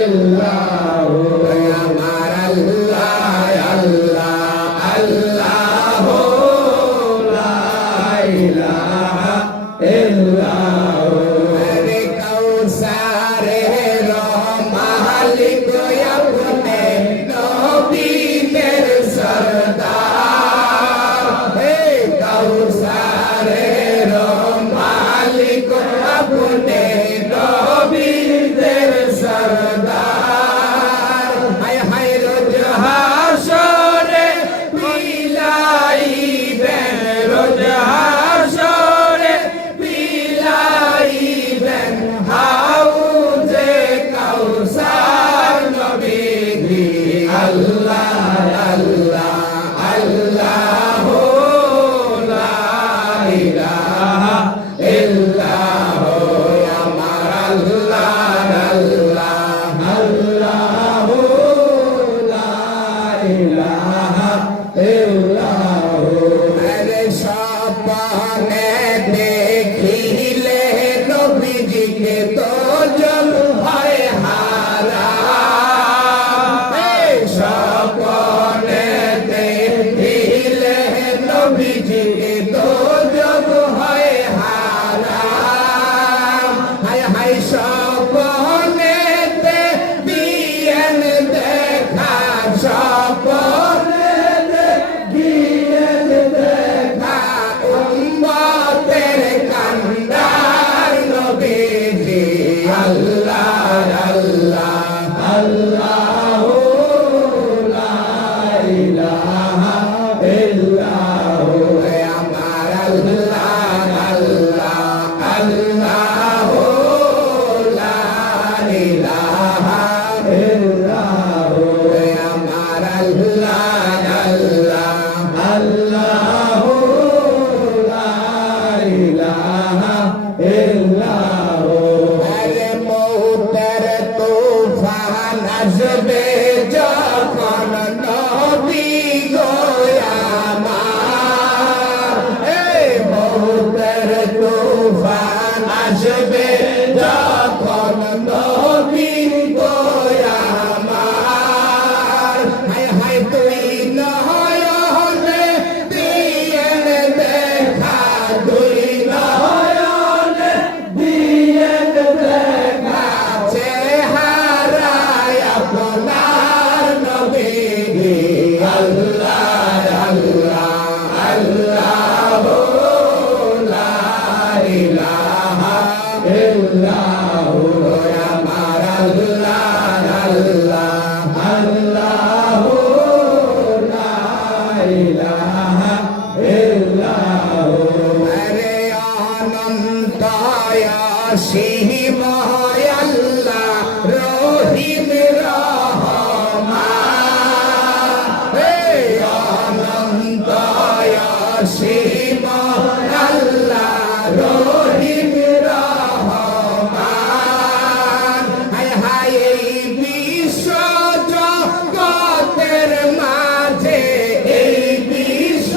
ইল্লাল্লাহ আমার আল্লাহ আল্লাহ আল্লাহ লা ইলাহা ইল্লাল্লাহ আরে কাউসারের মালিক আপনি নবীদের সরদার হে কাউসারের মালিক আপনি নবীদের সরদার হায় হায় রোজ হাসরে বিলাইবেন রোজ হাসরে বিলাইবেন হাউজে কাউসার নবী আল্লাহ আল্লাহ আল্লাহ লা ইলাহা ইল্লাল্লাহ আমার আল্লাহ আল্লাহ আল্লাহ লা ইলাহা ইল্লাল্লাহ আরে স্বপ্নে দেখিলে নবীজিকে তো জল হয় হারা স্বপ্নে দেখিলে নবীজিকে তো জল হয় হারা হায় হায় স্বপ্নেতে দিয়েন দেখা স্বপ্নেতে দিয়েন দেখা উম্মতের কান্দার নবীজি আল্লাহ আল্লাহ আল্লাহ লা ইলাহা ইল্লাল্লাহ আমার আল্লাহ আল্লাহ আল্লাহ লা ইলাহা ইল্লাল্লাহ আমার আল্লাহ আল্লাহ আল্লাহ লা ইলাহা ইল্লাল্লাহ আরে মৌতের তুফান আসবে যখন নবী গো আমার এই মৌতের তুফান আসবে যখন নবী গো আমার হায় হায় তুই নয়নে দিয়েন দেখা তুই নয়নে দিয়েন দেখা চেহারায় আপনার নবী আল্লাহ আল্লাহ আল্লাহ লা ইলাহা ইল্লাল্লাহ আমার আল্লাহ আল্লাহ আল্লাহ লা ইলাহা ইল্লাল্লাহ আরে অনন্ত অসীম আল্লাহ রহিম রহমান হে অনন্ত অসীম আল্লাহ রহিম রহমান হায় হায় এই বিশ্ব জগতের মাঝে এই বিশ্ব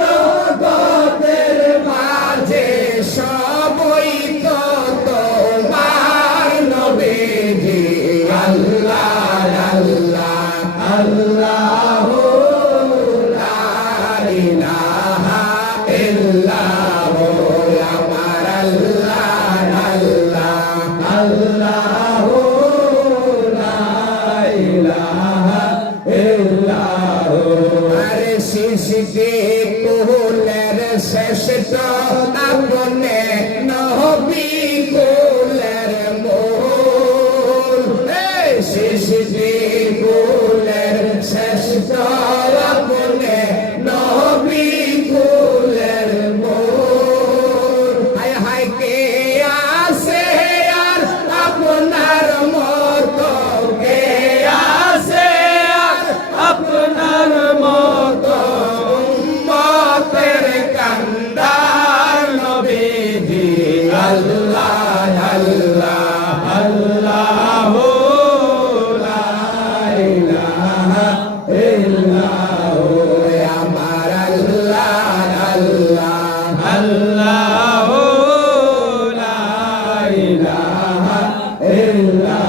জগতের মাঝে সবই তো তোমার নবীজি আল্লাহ আল্লাহ আল্লাহ লা ইলাহা ইল্লাল্লাহ আমার আল্লাহ আল্লাহ আল্লাহ লা ইলাহা ইল্লাল্লাহ আরে সৃষ্টি কুলের শ্রেষ্ঠ আপনি নবী কুলের মূল এই সৃষ্টি কুলের শ্রেষ্ঠ আপনি নবী কুলের মূল হায় হায় কে আসে আর আপনার মতো কে আসে আর আপনার মতো উম্মতের কান্দার নবীজি আল্লাহ আল্লাহ আল্লাহ লা ইলাহা ইল্লাল্লাহ আমার আল্লাহ আল্লাহ আল্লাহ লা ইলাহা ইল্লাল্লাহ